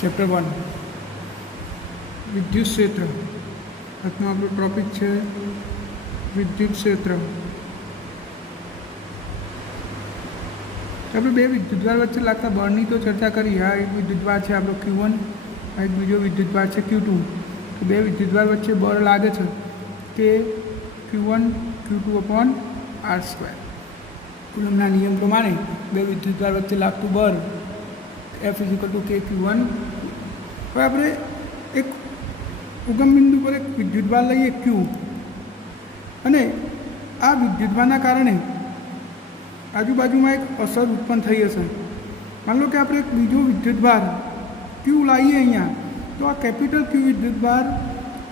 Chapter 1 विद्युत क्षेत्र આજનો આપણો ટોપિક છે વિદ્યુત ક્ષેત્ર। આપણે બે વિદ્યુતભાર વચ્ચે લાગતા બળની તો ચર્ચા કરી। આ એક વિદ્યુતભાર છે આપણો Q1, આ એક બીજો વિદ્યુતભાર છે Q2। તો બે વિદ્યુતભાર વચ્ચે બળ લાગે છે કે Q1 Q2/r²। કુલમ્બના નિયમ પ્રમાણે બે વિદ્યુતભાર વચ્ચે લાગતું બળ F = KQ1। હવે આપણે એક ઉગમ બિંદુ પર એક વિદ્યુતભાર લઈએ Q, અને આ વિદ્યુતભારના કારણે આજુબાજુમાં એક અસર ઉત્પન્ન થઈ હશે। માન લો કે આપણે એક બીજો વિદ્યુતભાર Q લાવીએ અહીંયા, તો આ કેપિટલ Q વિદ્યુતભાર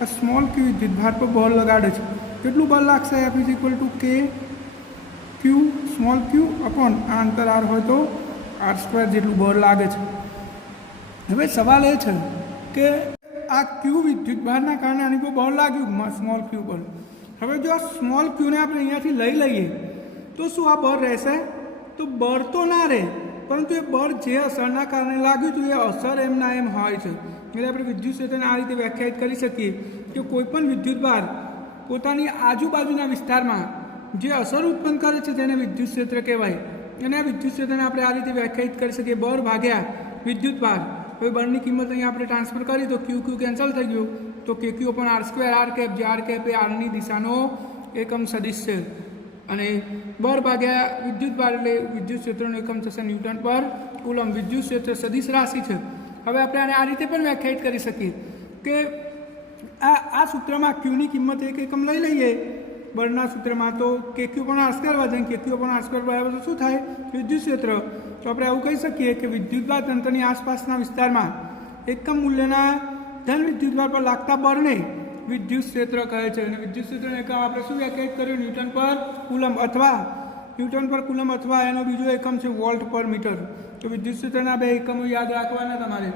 આ સ્મોલ Q વિદ્યુતભાર પર બળ લગાડે છે। કેટલું બળ લાગશે? F = KQ small Q upon આ અંતર R હોય તો r² જેટલું બળ લાગે છે। હવે સવાલ એ છે કે આ Q વિદ્યુતભારના કારણે આની પર બળ લાગ્યું સ્મોલ Q પર। હવે જો આ સ્મોલ Qને આપણે અહીંયાથી લઈ લઈએ તો શું આ બળ રહેશે? તો બળ તો ના રહે, પરંતુ એ બળ જે અસરના કારણે લાગ્યું હતું એ અસર એમના એમ હોય છે। એટલે આપણે વિદ્યુત ક્ષેત્રને આ રીતે વ્યાખ્યાયિત કરી શકીએ કે કોઈપણ વિદ્યુતભાર પોતાની આજુબાજુના વિસ્તારમાં જે અસર ઉત્પન્ન કરે છે તેને વિદ્યુત ક્ષેત્ર કહેવાય। અને આ વિદ્યુત ક્ષેત્રને આપણે આ રીતે વ્યાખ્યાયિત કરી શકીએ બળ ભાગ્યા વિદ્યુતભાર। હવે બળની કિંમત અહીંયા આપણે ટ્રાન્સફર કરી તો QQ કેન્સલ થઈ ગયું, તો KQ/r², r જે r એ આરની દિશાનો એકમ સદિશ છે, અને બળ ભાગ્યા વિદ્યુતભાર એટલે વિદ્યુત ક્ષેત્રનો એકમ થશે ન્યૂટન પર કુલમ। વિદ્યુત ક્ષેત્ર સદિશ રાશિ છે। હવે આપણે આને આ રીતે પણ વ્યાખ્યાયિત કરી શકીએ કે આ સૂત્રમાં Qની કિંમત એક એકમ લઈ લઈએ બળના સૂત્રમાં, તો KQ/r² વધે, KQ/r² બરાબર શું થાય? વિદ્યુત ક્ષેત્ર। તો આપણે આવું કહી શકીએ કે વિદ્યુતભાર તંત્રની આસપાસના વિસ્તારમાં એકમ મૂલ્યના ધન વિદ્યુતભાર પર લાગતા બળને વિદ્યુત ક્ષેત્ર કહે છે। અને વિદ્યુત ક્ષેત્રનો એકમ આપણે શું વ્યાખ્યાયિત કર્યું? ન્યૂટન પર કુલમ અથવા એનો બીજો એકમ છે વોલ્ટ પર મીટર। તો વિદ્યુત ક્ષેત્રના બે એકમો યાદ રાખવાના તમારે।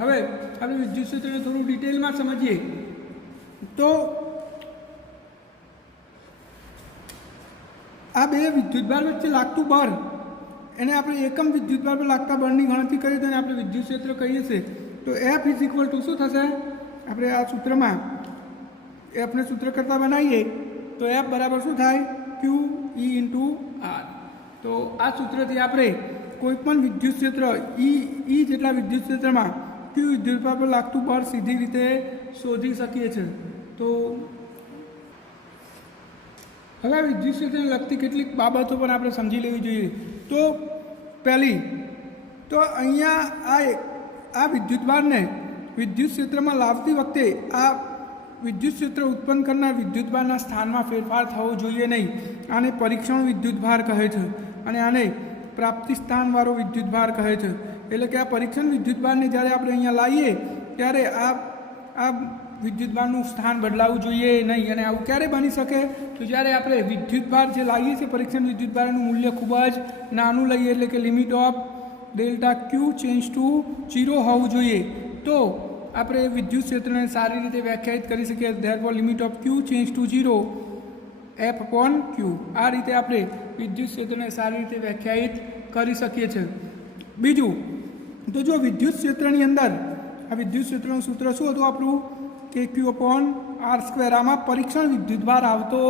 હવે આપણે વિદ્યુત ક્ષેત્રને થોડું ડિટેલમાં સમજીએ તો આ બે વિદ્યુતભાર વચ્ચે લાગતું બળ એને આપણે એકમ વિદ્યુતભાર પર લાગતા બળની ગણતરી કરીએ તો આપણે વિદ્યુત ક્ષેત્ર કહીએ છીએ। તો F = શું થશે? આપણે આ સૂત્રમાં Fને સૂત્ર કરતાં બનાવીએ તો F બરાબર શું થાય? QE/R। તો આ સૂત્રથી આપણે કોઈપણ વિદ્યુત ક્ષેત્ર E જેટલા વિદ્યુત ક્ષેત્રમાં Q વિદ્યુતભાર પર લાગતું બળ સીધી રીતે શોધી શકીએ છીએ। તો હવે વિદ્યુત ક્ષેત્રને લગતી કેટલીક બાબતો પણ આપણે સમજી લેવી જોઈએ। તો પહેલી તો અહીંયા આ વિદ્યુતભારને વિદ્યુત ક્ષેત્રમાં લાવતી વખતે આ વિદ્યુત ક્ષેત્ર ઉત્પન્ન કરનાર વિદ્યુતભારના સ્થાનમાં ફેરફાર થવો જોઈએ નહીં। આને પરીક્ષણ વિદ્યુતભાર કહે છે, અને આને પ્રાપ્તિ સ્થાનવાળો વિદ્યુતભાર કહે છે। એટલે કે આ પરીક્ષણ વિદ્યુતભારને જ્યારે આપણે અહીંયા લાવીએ ત્યારે આ વિદ્યુતભારનું સ્થાન બદલાવવું જોઈએ નહીં। અને આવું ક્યારે બની શકે? તો જ્યારે આપણે વિદ્યુતભાર જે લાવીએ છીએ પરીક્ષણ વિદ્યુતભારનું મૂલ્ય ખૂબ જ નાનું લઈએ, એટલે કે લિમિટ ઓફ ΔQ → 0 હોવું જોઈએ। તો આપણે વિદ્યુત ક્ષેત્રને સારી રીતે વ્યાખ્યાયિત કરી શકીએ। Therefore limit of Q → 0 F/Q। આ રીતે આપણે વિદ્યુત ક્ષેત્રને સારી રીતે વ્યાખ્યાયિત કરી શકીએ છીએ। બીજું તો જો વિદ્યુત ક્ષેત્રની અંદર આ વિદ્યુત ક્ષેત્રનું સૂત્ર શું હતું આપણું? KQ/r²। આમાં પરીક્ષણ વિદ્યુતભાર આવતો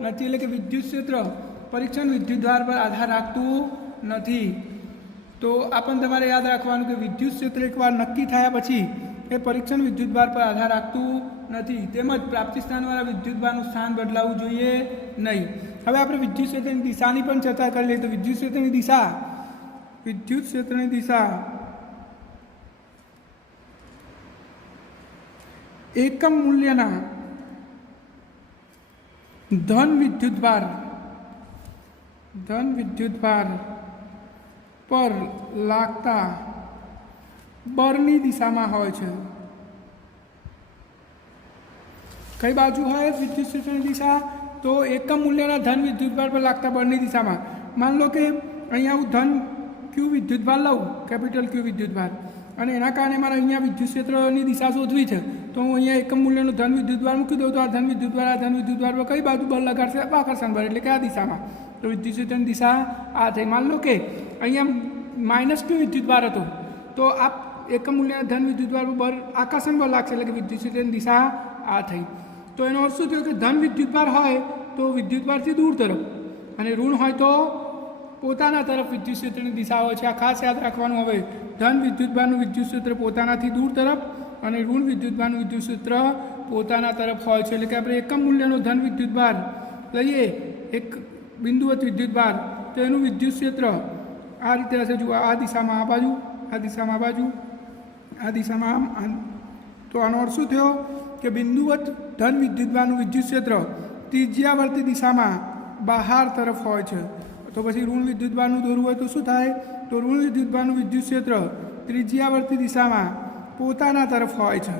નથી, એટલે કે વિદ્યુત ક્ષેત્ર પરીક્ષણ વિદ્યુતભાર પર આધાર રાખતું નથી। તો આ પણ તમારે યાદ રાખવાનું કે વિદ્યુત ક્ષેત્ર એકવાર નક્કી થયા પછી એ પરીક્ષણ વિદ્યુતભાર પર આધાર રાખતું નથી, તેમજ પ્રાપ્તિ સ્થાનવાળા વિદ્યુતભારનું સ્થાન બદલાવવું જોઈએ નહીં। હવે આપણે વિદ્યુત ક્ષેત્રની દિશાની પણ ચર્ચા કરી લઈએ। તો વિદ્યુત ક્ષેત્રની દિશા એકમ મૂલ્યના ધન વિદ્યુતભાર પર લાગતા બળની દિશામાં હોય છે। કઈ બાજુ હોય વિદ્યુત ક્ષેત્રની દિશા? તો એકમ મૂલ્યના ધન વિદ્યુતભાર પર લાગતા બળની દિશામાં। માન લો કે અહીંયા હું ધન Q વિદ્યુતભાર લઉં, કેપિટલ Q વિદ્યુતભાર, અને એના કારણે મારે અહીંયા વિદ્યુત ક્ષેત્રની દિશા શોધવી છે। તો હું અહીંયા એકમ મૂલ્યનું ધન વિદ્યુતભાર મૂકી દઉં તો આ ધન વિદ્યુતભાર પર કઈ બાજુ બળ લગાડશે? આકર્ષણ બળ, એટલે કે આ દિશામાં। તો વિદ્યુત ક્ષેત્રની દિશા આ થઈ। માન લો કે અહીંયા -Q વિદ્યુતભાર હતો, તો આ એકમ મૂલ્યના ધન વિદ્યુતભાર પર આકર્ષણ બળ લાગશે, એટલે કે વિદ્યુત ક્ષેત્રની દિશા આ થઈ. તો એનો અર્થ શું થયો કે ધન વિદ્યુતભાર હોય તો વિદ્યુતભારથી દૂર તરફ અને ઋણ હોય તો પોતાના તરફ વિદ્યુત ક્ષેત્રની દિશા હોય છે. આ ખાસ યાદ રાખવાનું. હવે ધન વિદ્યુતભારનું વિદ્યુત ક્ષેત્ર પોતાનાથી દૂર તરફ અને ઋણ વિદ્યુતભારનું વિદ્યુત ક્ષેત્ર પોતાના તરફ હોય છે. એટલે કે આપણે એકમ મૂલ્યનો ધન વિદ્યુતભાર લઈએ, એક બિંદુવત વિદ્યુતભાર, તો એનું વિદ્યુત ક્ષેત્ર આ રીતે હશે. જુઓ, આ દિશામાં આ બાજુ, આ દિશામાં આ બાજુ, આ દિશામાં આમ. તો આનો અર્થ શું થયો કે બિંદુવત ધન વિદ્યુતભારનું વિદ્યુત ક્ષેત્ર ત્રિજ્યાવર્તી દિશામાં બહાર તરફ હોય છે. તો પછી ઋણ વિદ્યુતભારનું દોરવું હોય તો શું થાય? તો ઋણ વિદ્યુતભારનું વિદ્યુત ક્ષેત્ર ત્રિજ્યાવર્તી દિશામાં પોતાના તરફ હોય છે.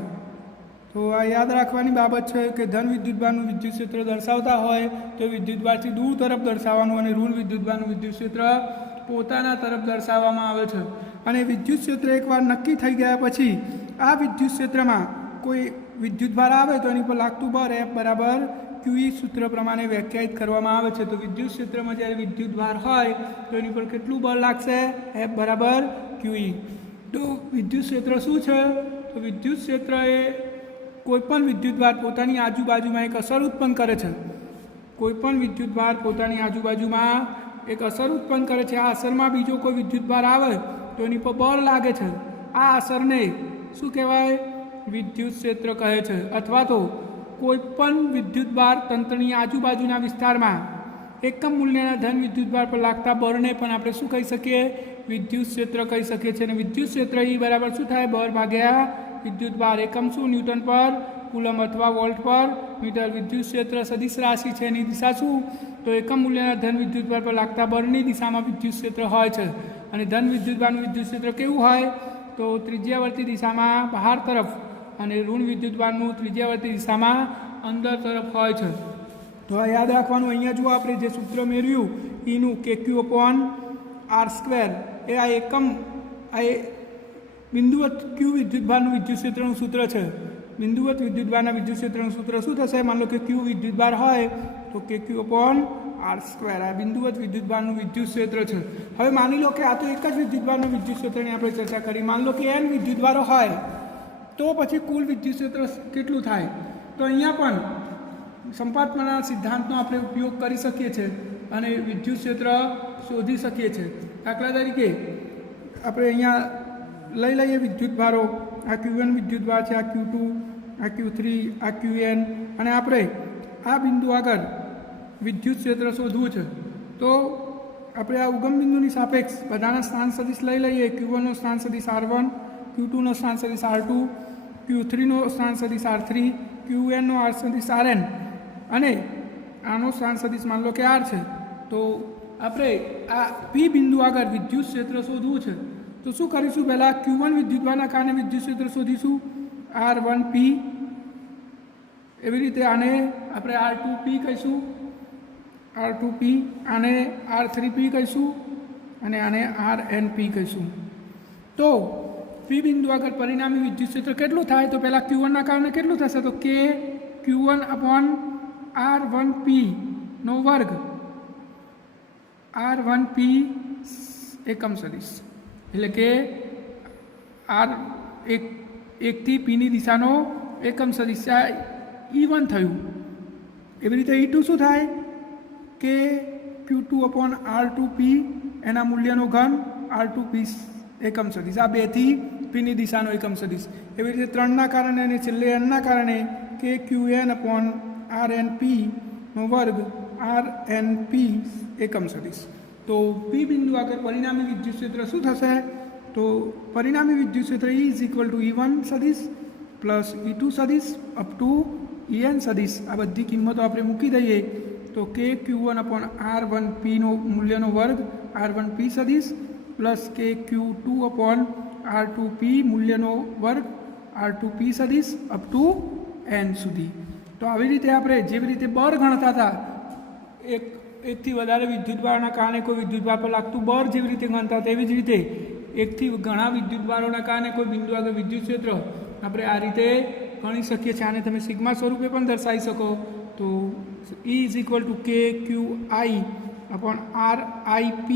તો આ યાદ રાખવાની બાબત છે કે ધન વિદ્યુતભારનું વિદ્યુત ક્ષેત્ર દર્શાવતા હોય તો વિદ્યુતભારથી દૂર તરફ દર્શાવવાનું અને ઋણ વિદ્યુતભારનું વિદ્યુત ક્ષેત્ર પોતાના તરફ દર્શાવવામાં આવે છે. અને વિદ્યુત ક્ષેત્ર એકવાર નક્કી થઈ ગયા પછી આ વિદ્યુત ક્ષેત્રમાં કોઈ વિદ્યુતભાર આવે તો એની પર લાગતું બળ F બરાબર QE સૂત્ર પ્રમાણે વ્યાખ્યાયિત કરવામાં આવે છે. તો વિદ્યુત ક્ષેત્રમાં જ્યારે વિદ્યુતભાર હોય તો એની પર કેટલું બળ લાગશે? F બરાબર QE. તો વિદ્યુત ક્ષેત્ર શું છે? તો વિદ્યુત ક્ષેત્ર એ કોઈપણ વિદ્યુતભાર પોતાની આજુબાજુમાં એક અસર ઉત્પન્ન કરે છે. કોઈપણ વિદ્યુતભાર પોતાની આજુબાજુમાં એક અસર ઉત્પન્ન કરે છે. આ અસરમાં બીજો કોઈ વિદ્યુતભાર આવે તો એની પર બળ લાગે છે. આ અસરને શું કહેવાય? વિદ્યુત ક્ષેત્ર કહે છે. અથવા તો કોઈપણ વિદ્યુતભાર તંત્રની આજુબાજુના વિસ્તારમાં એકમ મૂલ્યના ધન વિદ્યુતભાર પર લાગતા બળને પણ આપણે શું કહી શકીએ? વિદ્યુત ક્ષેત્ર કહી શકીએ છીએ. અને વિદ્યુત ક્ષેત્ર E બરાબર શું થાય? બળ ભાગ્યા વિદ્યુતભાર. એકમ શું? ન્યૂટન પર કુલમ અથવા વોલ્ટ પર મીટર. વિદ્યુત ક્ષેત્ર સદિશ રાશિ છે. એની દિશા શું? તો એકમ મૂલ્યના ધન વિદ્યુતભાર પર લાગતા બળની દિશામાં વિદ્યુત ક્ષેત્ર હોય છે. અને ધન વિદ્યુતભારનું વિદ્યુત ક્ષેત્ર કેવું હોય? તો ત્રિજ્યાવર્તી દિશામાં બહાર તરફ અને ઋણ વિદ્યુતભારનું ત્રિજ્યાવર્તી દિશામાં અંદર તરફ હોય છે. તો આ યાદ રાખવાનું. અહીંયા જુઓ, આપણે જે સૂત્ર મેળવ્યું એનું KQ/R², એ આ એકમ આ બિંદુવત ક્યુ વિદ્યુતભારનું વિદ્યુત ક્ષેત્રનું સૂત્ર છે. બિંદુવત વિદ્યુતભારના વિદ્યુત ક્ષેત્રનું સૂત્ર શું થશે? માન લો કે ક્યુ વિદ્યુતભાર હોય તો KQ/R². આ બિંદુવત વિદ્યુતભારનું વિદ્યુત ક્ષેત્ર છે. હવે માની લો કે આ તો એક જ વિદ્યુતભારના વિદ્યુત ક્ષેત્રની આપણે ચર્ચા કરી. માન લો કે n વિદ્યુતભારો હોય તો પછી કુલ વિદ્યુત ક્ષેત્ર કેટલું થાય? તો અહીંયા પણ સંપાતના સિદ્ધાંતનો આપણે ઉપયોગ કરી શકીએ છીએ અને વિદ્યુત ક્ષેત્ર શોધી શકીએ છીએ. દાખલા તરીકે આપણે અહીંયા લઈ લઈએ વિદ્યુતભારો. આ Q1 વિદ્યુતભાર છે, આ Q2, આ Q3, આ Qn, અને આપણે આ બિંદુ આગળ વિદ્યુત ક્ષેત્ર શોધવું છે. તો આપણે આ ઉગમ બિંદુની સાપેક્ષ બધાના સ્થાન સદિશ લઈ લઈએ. Q1નો સ્થાન સદિશ R1, Q2નો સ્થાન સદિશ R2, Q3નો સ્થાન સદિશ R3, Qnનો સદિશ Rn, અને આનો સ્થાન સદિશ માન લો કે R છે. તો આપણે આ P બિંદુ આગળ વિદ્યુત ક્ષેત્ર શોધવું છે. તો શું કરીશું? પહેલાં Q1 વિદ્યુતભારના કારણે વિદ્યુત ક્ષેત્ર શોધીશું, R1P. એવી રીતે આને આપણે R2P કહીશું, R2P, આને R3P કહીશું અને આને RNP કહીશું. તો P બિંદુ આગળ પરિણામી વિદ્યુત ક્ષેત્ર કેટલું થાય? તો પહેલાં Q1ના કારણે કેટલું થશે? તો K Q1/R1P નો વર્ગ, R1P એકમ સદિશ, એટલે કે એકથી Pની દિશાનો એકમ સદિશ E1 થયું. એવી રીતે E2 શું થાય? કે Q2/R2P એના મૂલ્યનો ઘન, R2P એકમ સદિશ. આ 2 થી Pની દિશાનો એકમ સદિશ. એવી રીતે 3ના કારણે અને છેલ્લે Nના કારણે કે Qn/RnP નો વર્ગ, RnP એકમ સદિશ. તો P બિંદુ આગળ પરિણામી વિદ્યુત ક્ષેત્ર શું થશે? તો પરિણામી વિદ્યુત ક્ષેત્ર E=E1 સદિશ પ્લસ E2 સદિશ અપ ટુ En સદિશ. આ બધી કિંમતો આપણે મૂકી દઈએ તો કે Q1/R1P નો મૂલ્યનો વર્ગ, R1P સદિશ, પ્લસ કે Q2/R2P મૂલ્યનો વર્ગ, R2P સદિશ અપ ટુ N સુધી. તો આવી રીતે આપણે જેવી રીતે બળ ગણતા હતા, એકથી વધારે વિદ્યુતભારના કારણે કોઈ વિદ્યુતભાર પર લાગતું બળ જેવી રીતે ગણતા, તેવી જ રીતે એકથી ઘણા વિદ્યુતભારોના કારણે કોઈ બિંદુ આગળ વિદ્યુત ક્ષેત્ર આપણે આ રીતે ગણી શકીએ છીએ. આને તમે સિગ્મા સ્વરૂપે પણ દર્શાવી શકો. તો E=KQI/RIP²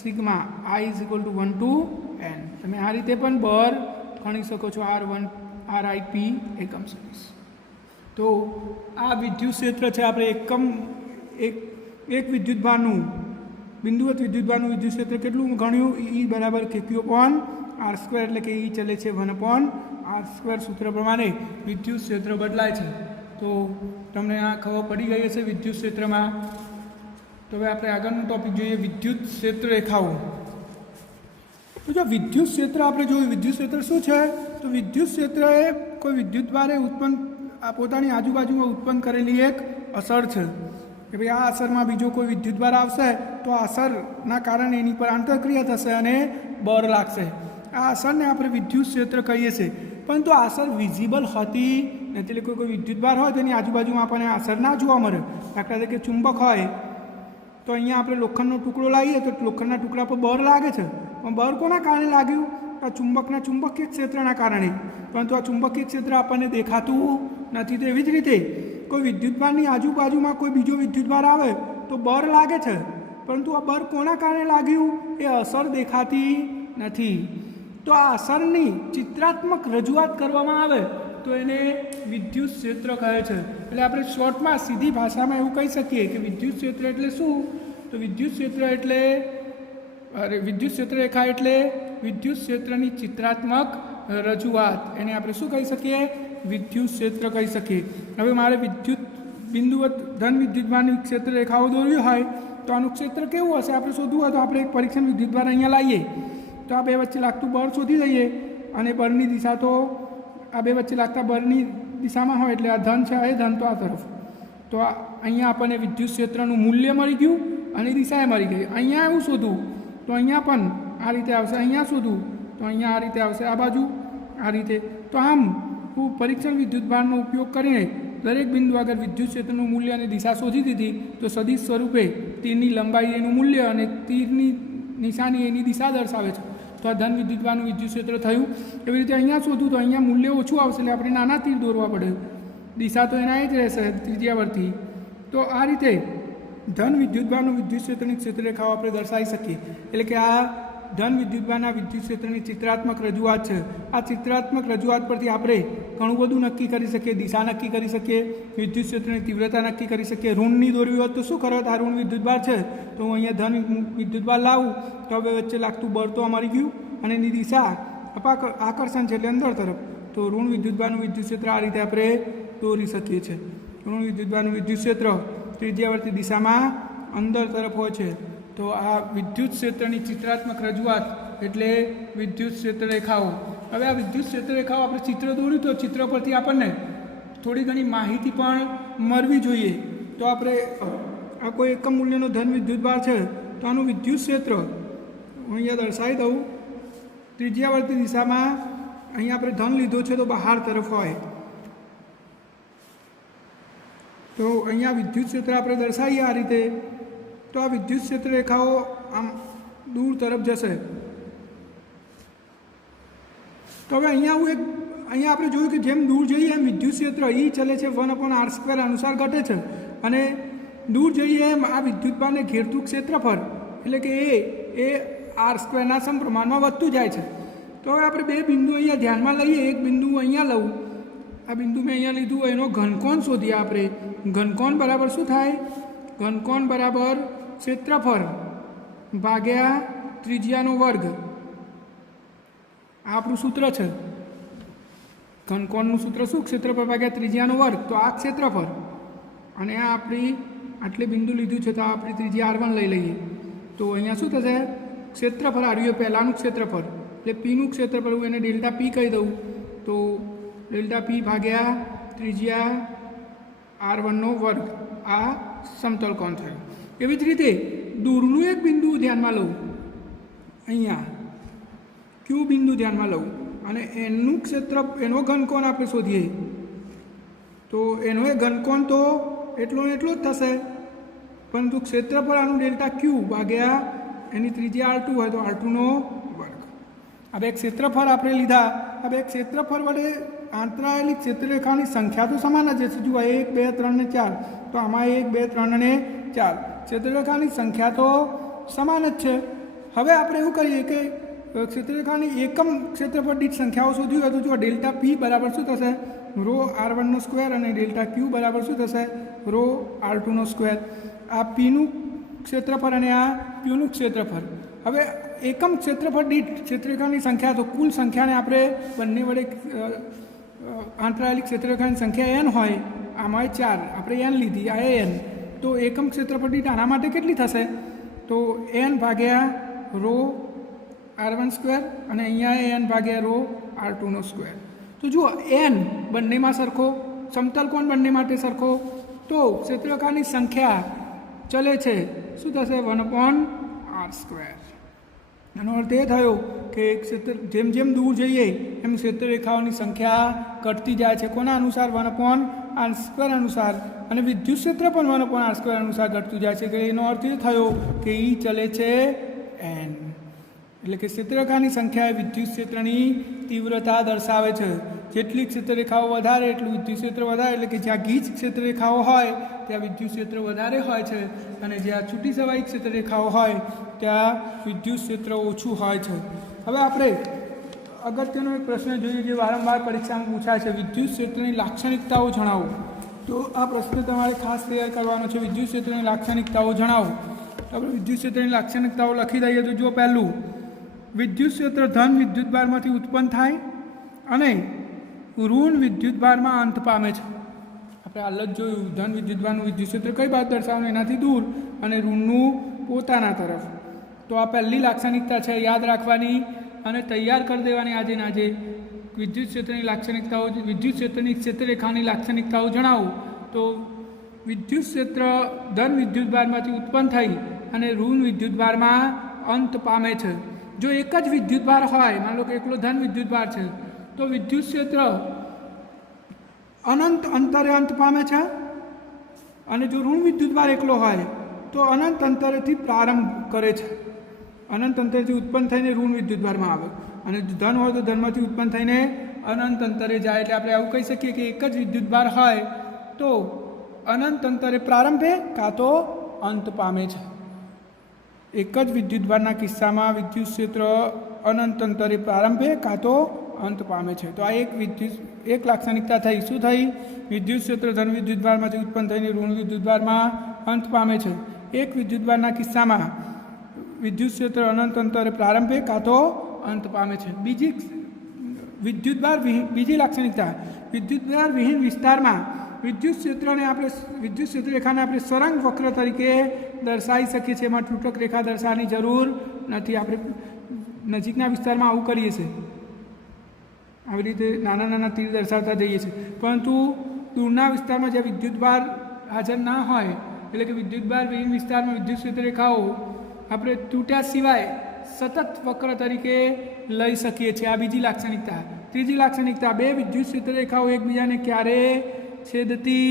sigma I=1 to N. તમે આ રીતે પણ બર ગણી શકો છો, R1 RIP એકમ સદિશ. તો આ વિદ્યુત ક્ષેત્ર છે. આપણે એક વિદ્યુતભારનું બિંદુવત વિદ્યુતભારનું વિદ્યુત ક્ષેત્ર કેટલું ગણ્યું? E બરાબર KQ/R², એટલે કે E ચલે છે 1/R². સૂત્ર પ્રમાણે વિદ્યુત ક્ષેત્ર બદલાય છે. તો તમને આ ખબર પડી ગઈ હશે વિદ્યુત ક્ષેત્રમાં. તો હવે આપણે આગળનું ટોપિક જોઈએ, વિદ્યુત ક્ષેત્ર રેખાઓ. તો જો વિદ્યુત ક્ષેત્ર આપણે જોયું, વિદ્યુત ક્ષેત્ર શું છે? તો વિદ્યુત ક્ષેત્ર એ કોઈ વિદ્યુતભારે પોતાની આજુબાજુમાં ઉત્પન્ન કરેલી એક અસર છે કે ભાઈ આ અસરમાં બીજો કોઈ વિદ્યુતભાર આવશે તો આ અસરના કારણે એની પર આંતરક્રિયા થશે અને બળ લાગશે. આ અસરને આપણે વિદ્યુત ક્ષેત્ર કહીએ છીએ. પરંતુ આ અસર વિઝિબલ હોતી નથી. એટલે કોઈ વિદ્યુતભાર હોય તેની આજુબાજુમાં આપણને અસર ના જોવા મળે. દાખલા તરીકે ચુંબક હોય તો અહીંયા આપણે લોખંડનો ટુકડો લાવીએ તો લોખંડના ટુકડા પર બળ લાગે છે, પણ બળ કોના કારણે લાગ્યું? આ ચુંબકના ચુંબકીય ક્ષેત્રના કારણે. પરંતુ આ ચુંબકીય ક્ષેત્ર આપણને દેખાતું નથી. તો એવી જ રીતે કોઈ વિદ્યુતભારની આજુબાજુમાં કોઈ બીજો વિદ્યુતભાર આવે તો બળ લાગે છે, પરંતુ આ બળ કોના કારણે લાગ્યું એ અસર દેખાતી નથી. તો આ અસરની ચિત્રાત્મક રજૂઆત કરવામાં આવે તો એને વિદ્યુત ક્ષેત્ર કહે છે. એટલે આપણે શોર્ટમાં સીધી ભાષામાં એવું કહી શકીએ કે વિદ્યુત ક્ષેત્ર એટલે શું? તો વિદ્યુત ક્ષેત્ર એટલે વિદ્યુત ક્ષેત્ર રેખા એટલે વિદ્યુત ક્ષેત્રની ચિત્રાત્મક રજૂઆત. એને આપણે શું કહી શકીએ? વિદ્યુત ક્ષેત્ર કહી શકીએ. હવે મારે વિદ્યુત બિંદુવત ધન વિદ્યુતભારની ક્ષેત્ર રેખાઓ દોરવી હોય તો આનું ક્ષેત્ર કેવું હશે આપણે શોધવું હોય તો આપણે એક પરીક્ષણ વિદ્યુતભાર અહીંયા લાવીએ તો આ બે વચ્ચે લાગતું બળ શોધી દઈએ. અને બળની દિશા તો આ બે વચ્ચે લાગતા બળની દિશામાં હોય એટલે આ ધન છે, એ ધન તો આ તરફ. તો અહીંયા આપણને વિદ્યુત ક્ષેત્રનું મૂલ્ય મળી ગયું અને દિશા મળી ગઈ. અહીંયા એવું શોધવું તો અહીંયા પણ આ રીતે આવશે, અહીંયા શોધવું તો અહીંયા આ રીતે આવશે, આ બાજુ આ રીતે. તો આમ હું પરીક્ષણ વિદ્યુતભારનો ઉપયોગ કરીને દરેક બિંદુ આગળ વિદ્યુત ક્ષેત્રનું મૂલ્ય અને દિશા શોધી દીધી. તો સદિશ સ્વરૂપે તીરની લંબાઈ એનું મૂલ્ય અને તીરની નિશાની એની દિશા દર્શાવે છે. તો આ ધન વિદ્યુતભારનું વિદ્યુત ક્ષેત્ર થયું. એવી રીતે અહીંયા શોધું તો અહીંયા મૂલ્ય ઓછું આવશે એટલે આપણે નાના તીર દોરવા પડે. દિશા તો એના જ રહેશે ત્રિજ્યાવર્તી. તો આ રીતે ધન વિદ્યુતભારનું વિદ્યુત ક્ષેત્રની ક્ષેત્રરેખાઓ આપણે દર્શાવી શકીએ. એટલે કે આ ધન વિદ્યુતભારના વિદ્યુત ક્ષેત્રની ચિત્રાત્મક રજૂઆત છે. આ ચિત્રાત્મક રજૂઆત પરથી આપણે ઘણું બધું નક્કી કરી શકીએ. દિશા નક્કી કરી શકીએ, વિદ્યુત ક્ષેત્રની તીવ્રતા નક્કી કરી શકીએ. ઋણની દોરવી હોત તો શું કરો? આ ઋણ વિદ્યુતભાર છે તો હું અહીંયા ધન વિદ્યુતભાર લાવું તો હવે વચ્ચે લાગતું બળ તો મળી ગયું અને એની દિશા આકર્ષણ છે એટલે અંદર તરફ. તો ઋણ વિદ્યુતભારનું વિદ્યુત ક્ષેત્ર આ રીતે આપણે દોરી શકીએ છીએ. ઋણ વિદ્યુતભારનું વિદ્યુત ક્ષેત્ર ત્રિજ્યાવર્તી દિશામાં અંદર તરફ હોય છે. તો આ વિદ્યુત ક્ષેત્રની ચિત્રાત્મક રજૂઆત એટલે વિદ્યુત ક્ષેત્ર રેખાઓ. હવે આ વિદ્યુત ક્ષેત્ર રેખાઓ આપણે ચિત્ર દોર્યું તો ચિત્ર પરથી આપણને થોડી ઘણી માહિતી પણ મળવી જોઈએ. તો આપણે આ કોઈ એકમ મૂલ્યનો ધન વિદ્યુતભાર છે તો આનું વિદ્યુત ક્ષેત્ર હું અહીંયા દર્શાવી દઉં. ત્રિજ્યાવર્તી દિશામાં અહીંયા આપણે ધન લીધો છે તો બહાર તરફ હોય. તો અહીંયા વિદ્યુત ક્ષેત્ર આપણે દર્શાવીએ આ રીતે. તો આ વિદ્યુત ક્ષેત્ર રેખાઓ આમ દૂર તરફ જશે. તો હવે અહીંયા આપણે જોયું કે જેમ દૂર જઈએ એમ વિદ્યુત ક્ષેત્ર E ચલે છે 1/R² અનુસાર ઘટે છે અને દૂર જઈએ એમ આ વિદ્યુતભારને ઘેરતું ક્ષેત્રફળ એટલે કે એ R² સમપ્રમાણમાં વધતું જાય છે. તો હવે આપણે બે બિંદુ અહીંયા ધ્યાનમાં લઈએ. એક બિંદુ અહીંયા લઉં, આ બિંદુ મેં અહીંયા લીધું, એનો ઘનકોણ શોધીએ આપણે. ઘનકોણ બરાબર શું થાય? ઘનકોણ બરાબર ક્ષેત્રફળ ભાગ્યા ત્રિજ્યાનો વર્ગ. આ આપણું સૂત્ર છે. ઘનકોણનું સૂત્ર શું? ક્ષેત્રફળ ભાગ્યા ત્રિજ્યાનો વર્ગ. તો આ ક્ષેત્રફળ અને આ આપણી આટલે બિંદુ લીધું છે તો આપણી ત્રિજ્યા R1 લઈ લઈએ. તો અહીંયા શું થશે? ક્ષેત્રફળ આવ્યું પહેલાંનું ક્ષેત્રફળ એટલે પીનું ક્ષેત્રફળ હું એને ડેલ્ટા પી કહી દઉં. તો ડેલ્ટા પી ભાગ્યા ત્રિજ્યા R1નો વર્ગ. આ સમતલ કોણ થયું. એવી જ રીતે દૂરનું એક બિંદુ ધ્યાનમાં લઉં, અહીંયા ક્યુ બિંદુ ધ્યાનમાં લઉં અને એનું ક્ષેત્ર એનો ઘનકોણ આપણે શોધીએ તો એનો એ ઘનકોણ તો એટલો જ થશે, પરંતુ ક્ષેત્રફળ આનું ડેલ્ટા ક્યુ ભાગ્યા એની ત્રિજ્યા R2 હોય તો R2નો વર્ગ. આ બે ક્ષેત્રફળ આપણે લીધા. આ બે ક્ષેત્રફળ વડે આંતરાયેલી ક્ષેત્રરેખાની સંખ્યા તો સમાન જ છે. જુઓ 1 2 3 ને 4. તો આમાં 1 2 3 અને 4 ક્ષેત્રરેખાની સંખ્યા તો સમાન જ છે. હવે આપણે એવું કરીએ કે ક્ષેત્રરેખાની એકમ ક્ષેત્રફળ દીઠ સંખ્યાઓ શોધ્યું હતું. જો ડેલ્ટા પી બરાબર શું થશે? રો R1 નો સ્ક્વેર અને ડેલ્ટા ક્યુ બરાબર શું થશે? રો R2 નો સ્ક્વેર. આ પીનું ક્ષેત્રફળ અને આ ક્યુનું ક્ષેત્રફળ. હવે એકમ ક્ષેત્રફળ દીઠ ક્ષેત્રરેખાની સંખ્યા, તો કુલ સંખ્યાને આપણે બંને વડે આંતરાયેલી ક્ષેત્રરેખાની સંખ્યા n હોય, આમાં 4 આપણે n લીધી, આ n. તો એકમ ક્ષેત્રફળ દીઠ આના માટે કેટલી થશે? તો n ભાગ્યા રો R1 સ્ક્વેર અને અહીંયા n ભાગ્યા રો R2 નો સ્ક્વેર. તો જુઓ n બંનેમાં સરખો, સમતલ કોણ બંને માટે સરખો, તો ક્ષેત્રરેખાની સંખ્યા ચલે છે શું થશે? 1/r square. એનો અર્થ એ થયો કે જેમ જેમ દૂર જઈએ એમ ક્ષેત્રરેખાઓની સંખ્યા ઘટતી જાય છે. કોના અનુસાર? 1/r સ્ક્વેર અનુસાર. અને વિદ્યુત ક્ષેત્ર પણ 1/r સ્ક્વેર અનુસાર ઘટતું જાય છે. કે એનો અર્થ એ થયો કે E ચલે છે n. એટલે કે ક્ષેત્રરેખાની સંખ્યા એ વિદ્યુત ક્ષેત્રની તીવ્રતા દર્શાવે છે. જેટલી ક્ષેત્રરેખાઓ વધારે એટલું વિદ્યુત ક્ષેત્ર વધારે. એટલે કે જ્યાં ગીચ ક્ષેત્રરેખાઓ હોય ત્યાં વિદ્યુત ક્ષેત્ર વધારે હોય છે, અને જ્યાં છૂટી છવાઈ ક્ષેત્રરેખાઓ હોય ત્યાં વિદ્યુત ક્ષેત્ર ઓછું હોય છે. હવે આપણે અગત્યનો એક પ્રશ્ન જોઈએ જે વારંવાર પરીક્ષામાં પૂછાય છે. વિદ્યુત ક્ષેત્રની લાક્ષણિકતાઓ જણાવો. તો આ પ્રશ્ન તમારે ખાસ તૈયાર કરવાનો છે. વિદ્યુત ક્ષેત્રની લાક્ષણિકતાઓ જણાવો. આપણે વિદ્યુત ક્ષેત્રની લાક્ષણિકતાઓ લખી દઈએ. તો જો પહેલું, વિદ્યુત ક્ષેત્ર ધન વિદ્યુતભારમાંથી ઉત્પન્ન થાય અને ઋણ વિદ્યુતભારમાં અંત પામે છે. આપણે હાલ જ જોયું, ધન વિદ્યુતભારનું વિદ્યુત ક્ષેત્ર કઈ બાજુ દર્શાવવાનું? એનાથી દૂર, અને ઋણનું પોતાના તરફ. તો આ પહેલી લાક્ષણિકતા છે, યાદ રાખવાની અને તૈયાર કરી દેવાની આજે ને આજે. વિદ્યુત ક્ષેત્રની લાક્ષણિકતાઓ, વિદ્યુત ક્ષેત્રની ક્ષેત્રરેખાની લાક્ષણિકતાઓ જણાવો. તો વિદ્યુત ક્ષેત્ર ધન વિદ્યુતભારમાંથી ઉત્પન્ન થઈ અને ઋણ વિદ્યુતભારમાં અંત પામે છે. જો એક જ વિદ્યુતભાર હોય, માન લો કે એકલો ધન વિદ્યુતભાર છે, તો વિદ્યુત ક્ષેત્ર અનંત અંતરે અંત પામે છે. અને જો ઋણ વિદ્યુતભાર એકલો હોય તો અનંત અંતરેથી પ્રારંભ કરે છે. અનંત અંતરેથી ઉત્પન્ન થઈને ઋણ વિદ્યુતભારમાં આવે. અને ધન હોય તો ધનમાંથી ઉત્પન્ન થઈને અનંત અંતરે જાય. એટલે આપણે આવું કહી શકીએ કે એક જ વિદ્યુતભાર હોય તો અનંત અંતરે પ્રારંભે કાં તો અંત પામે છે. એક જ વિદ્યુતભારના કિસ્સામાં વિદ્યુત ક્ષેત્ર અનંત અંતરે પ્રારંભે કાં તો અંત પામે છે. તો આ એક લાક્ષણિકતા થઈ. શું થઈ? વિદ્યુત ક્ષેત્ર ધન વિદ્યુતભારમાંથી ઉત્પન્ન થઈને ઋણ વિદ્યુતભારમાં અંત પામે છે. એક વિદ્યુતભારના કિસ્સામાં વિદ્યુત ક્ષેત્ર અનંત અંતરે પ્રારંભે કાં તો અંત પામે છે. બીજી લાક્ષણિકતા, વિદ્યુતભાર વિહીન વિસ્તારમાં વિદ્યુત ક્ષેત્રને આપણે વિદ્યુત ક્ષેત્રરેખાને આપણે સરંગ વક્ર તરીકે દર્શાવી શકીએ છીએ. એમાં તૂટક રેખા દર્શાવવાની જરૂર નથી. આપણે નજીકના વિસ્તારમાં આવું કરીએ છીએ, આવી રીતે નાના નાના તીર દર્શાવતા જઈએ છીએ. પરંતુ દૂરના વિસ્તારમાં જ્યાં વિદ્યુતભાર હાજર ના હોય, એટલે કે વિદ્યુતભાર વિહીન વિસ્તારમાં વિદ્યુત ક્ષેત્રરેખાઓ આપણે તૂટ્યા સિવાય સતત વક્ર તરીકે લઈ શકીએ છીએ. આ બીજી લાક્ષણિકતા. ત્રીજી લાક્ષણિકતા, બે વિદ્યુત ક્ષેત્રરેખાઓ એકબીજાને ક્યારેય છેદતી